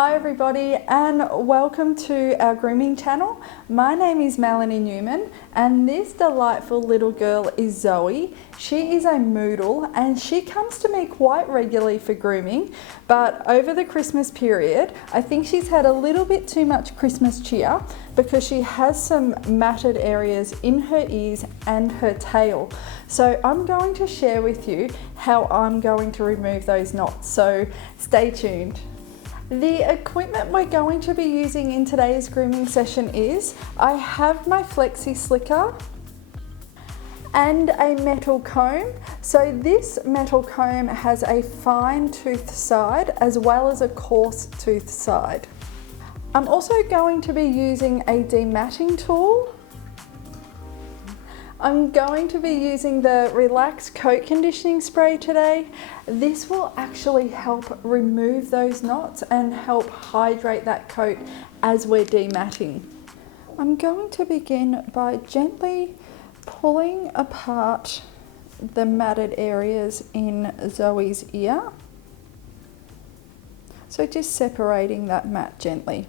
Hi everybody and welcome to our grooming channel. My name is Melanie Newman and this delightful little girl is Zoe. She is a Moodle and she comes to me quite regularly for grooming, but over the Christmas period I think she's had a little bit too much Christmas cheer because she has some matted areas in her ears and her tail. So I'm going to share with you how I'm going to remove those knots, so stay tuned. The equipment we're going to be using in today's grooming session is, I have my flexi slicker and a metal comb. So this metal comb has a fine tooth side as well as a coarse tooth side. I'm also going to be using a dematting tool. I'm going to be using the Relax Coat Conditioning Spray today. This will actually help remove those knots and help hydrate that coat as we're dematting. I'm going to begin by gently pulling apart the matted areas in Zoe's ear. So just separating that mat gently.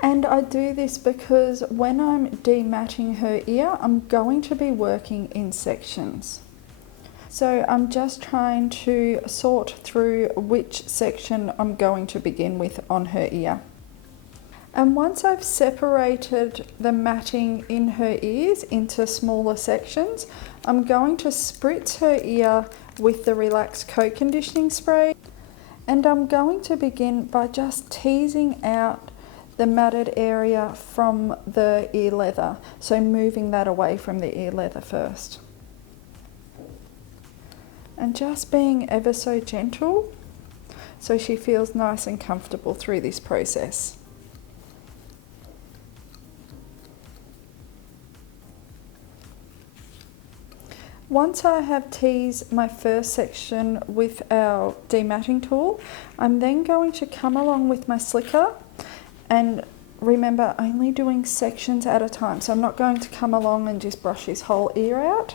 And I do this because when I'm dematting her ear, I'm going to be working in sections. So I'm just trying to sort through which section I'm going to begin with on her ear. And once I've separated the matting in her ears into smaller sections, I'm going to spritz her ear with the Relax Coat Conditioning Spray. And I'm going to begin by just teasing out the matted area from the ear leather, so moving that away from the ear leather first. And just being ever so gentle so she feels nice and comfortable through this process. Once I have teased my first section with our dematting tool, I'm then going to come along with my slicker. And remember, only doing sections at a time. So I'm not going to come along and just brush his whole ear out.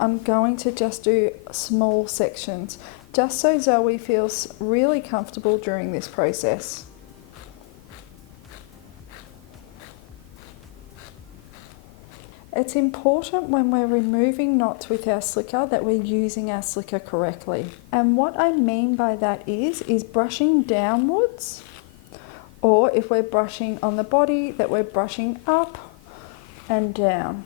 I'm going to just do small sections, just so Zoe feels really comfortable during this process. It's important when we're removing knots with our slicker that we're using our slicker correctly. And what I mean by that is brushing downwards. Or if we're brushing on the body, that we're brushing up and down.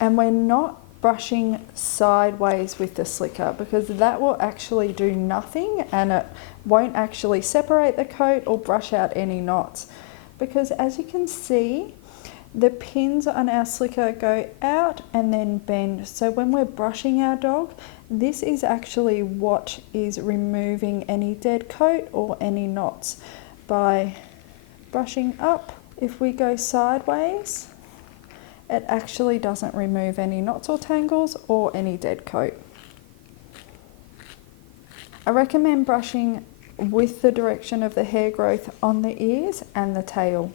And we're not brushing sideways with the slicker because that will actually do nothing and it won't actually separate the coat or brush out any knots. Because as you can see, the pins on our slicker go out and then bend. So when we're brushing our dog, this is actually what is removing any dead coat or any knots. By brushing up, if we go sideways, it actually doesn't remove any knots or tangles or any dead coat. I recommend brushing with the direction of the hair growth on the ears and the tail.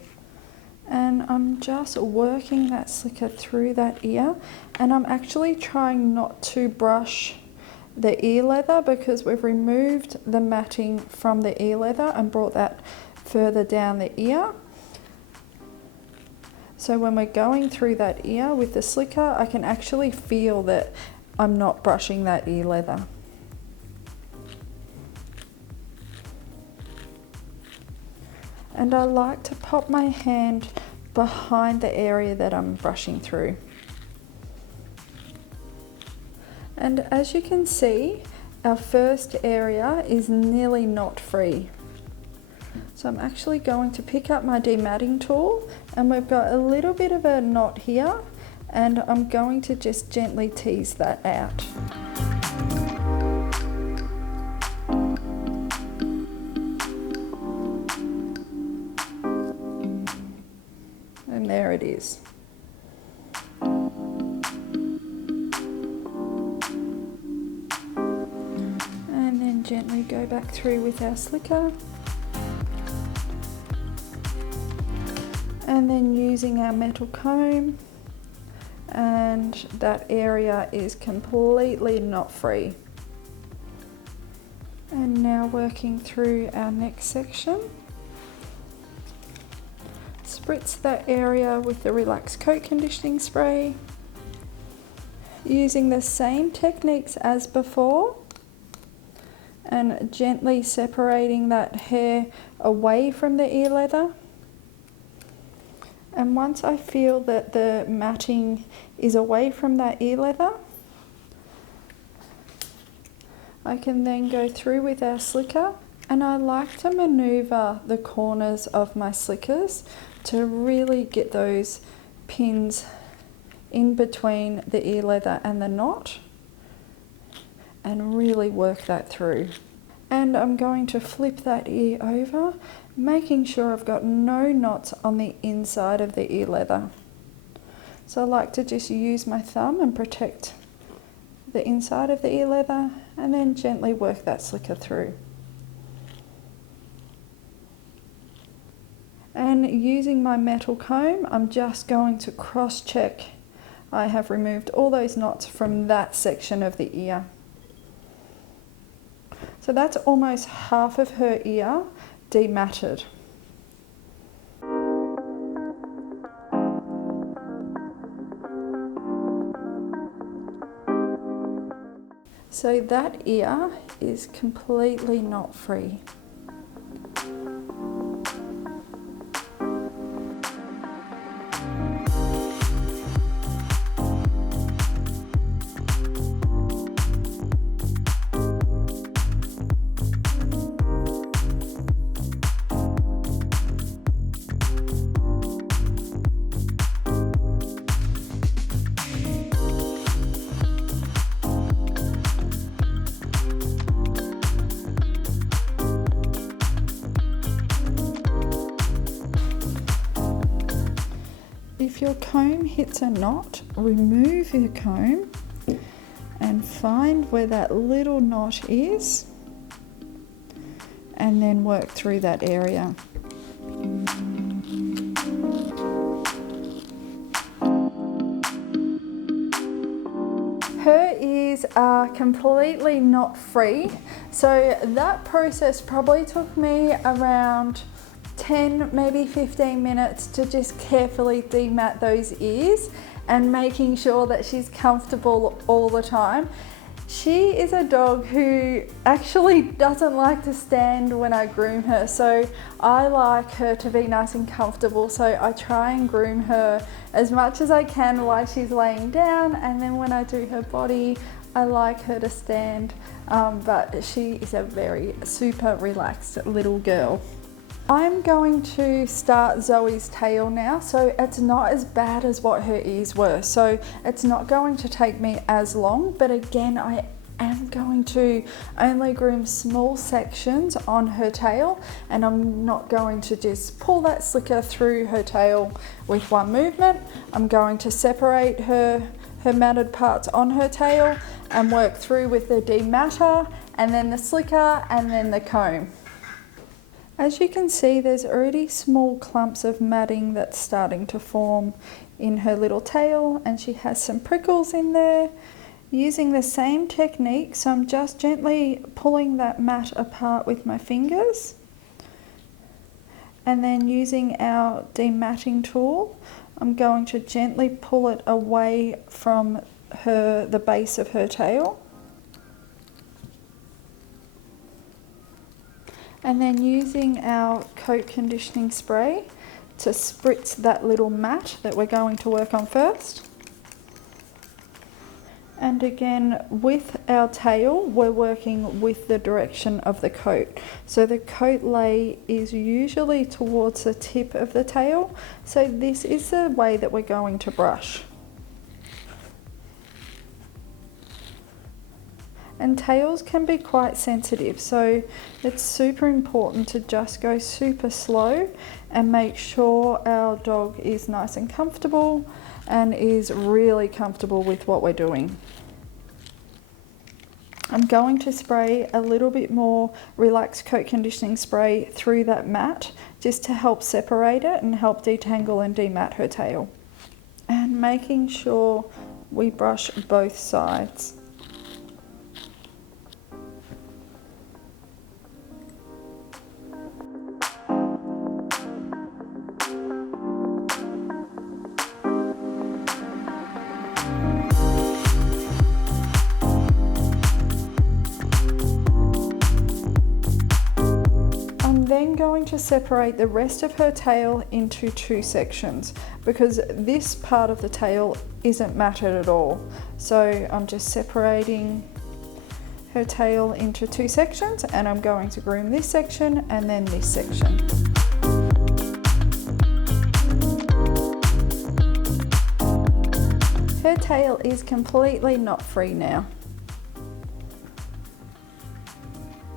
And I'm just working that slicker through that ear, and I'm actually trying not to brush the ear leather because we've removed the matting from the ear leather and brought that further down the ear. So when we're going through that ear with the slicker, I can actually feel that I'm not brushing that ear leather. And I like to pop my hand behind the area that I'm brushing through. And as you can see, our first area is nearly knot free. So I'm actually going to pick up my dematting tool and we've got a little bit of a knot here and I'm going to just gently tease that out. And there it is. Gently go back through with our slicker, and then using our metal comb and that area is completely knot free. And now working through our next section. Spritz that area with the Relax Coat Conditioning Spray. Using the same techniques as before and gently separating that hair away from the ear leather. And once I feel that the matting is away from that ear leather, I can then go through with our slicker, and I like to maneuver the corners of my slickers to really get those pins in between the ear leather and the knot and really work that through. And I'm going to flip that ear over, making sure I've got no knots on the inside of the ear leather. So I like to just use my thumb and protect the inside of the ear leather and then gently work that slicker through. And using my metal comb, I'm just going to cross-check I have removed all those knots from that section of the ear. So that's almost half of her ear dematted. So that ear is completely knot free. If your comb hits a knot, remove your comb and find where that little knot is and then work through that area. Her ears are completely knot free, so that process probably took me around 10, maybe 15 minutes to just carefully demat those ears and making sure that she's comfortable all the time. She is a dog who actually doesn't like to stand when I groom her, so I like her to be nice and comfortable, so I try and groom her as much as I can while she's laying down, and then when I do her body I like her to stand, but she is a very super relaxed little girl. I'm going to start Zoe's tail now, so it's not as bad as what her ears were, so it's not going to take me as long, but again I am going to only groom small sections on her tail, and I'm not going to just pull that slicker through her tail with one movement. I'm going to separate her matted parts on her tail and work through with the dematter and then the slicker and then the comb. As you can see, there's already small clumps of matting that's starting to form in her little tail, and she has some prickles in there. Using the same technique, so I'm just gently pulling that mat apart with my fingers, and then using our dematting tool, I'm going to gently pull it away from the base of her tail. And then using our coat conditioning spray to spritz that little mat that we're going to work on first. And again, with our tail, we're working with the direction of the coat. So the coat lay is usually towards the tip of the tail. So this is the way that we're going to brush. And tails can be quite sensitive, so it's super important to just go super slow and make sure our dog is nice and comfortable and is really comfortable with what we're doing. I'm going to spray a little bit more Relax Coat Conditioning Spray through that mat just to help separate it and help detangle and demat her tail. And making sure we brush both sides. Then going to separate the rest of her tail into two sections because this part of the tail isn't matted at all. So I'm just separating her tail into two sections, and I'm going to groom this section and then this section. Her tail is completely knot free now.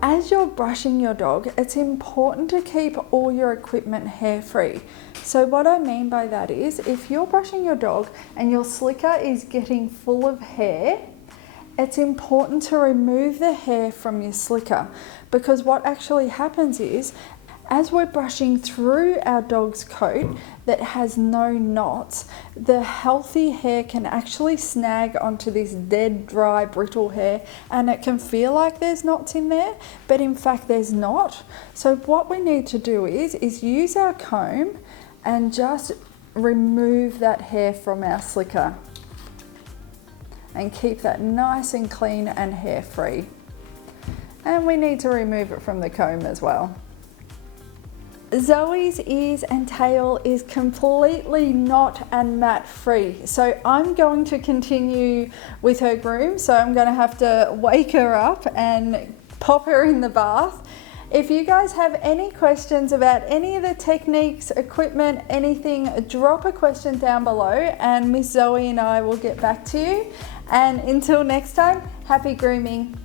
As you're brushing your dog, it's important to keep all your equipment hair free. So what I mean by that is, if you're brushing your dog and your slicker is getting full of hair, it's important to remove the hair from your slicker, because what actually happens is, as we're brushing through our dog's coat that has no knots, the healthy hair can actually snag onto this dead, dry, brittle hair, and it can feel like there's knots in there, but in fact there's not. So what we need to do is use our comb and just remove that hair from our slicker and keep that nice and clean and hair free. And we need to remove it from the comb as well. Zoe's ears and tail is completely knot and mat free. So I'm going to continue with her groom. So I'm going to have to wake her up and pop her in the bath. If you guys have any questions about any of the techniques, equipment, anything, drop a question down below and Miss Zoe and I will get back to you. And until next time, happy grooming.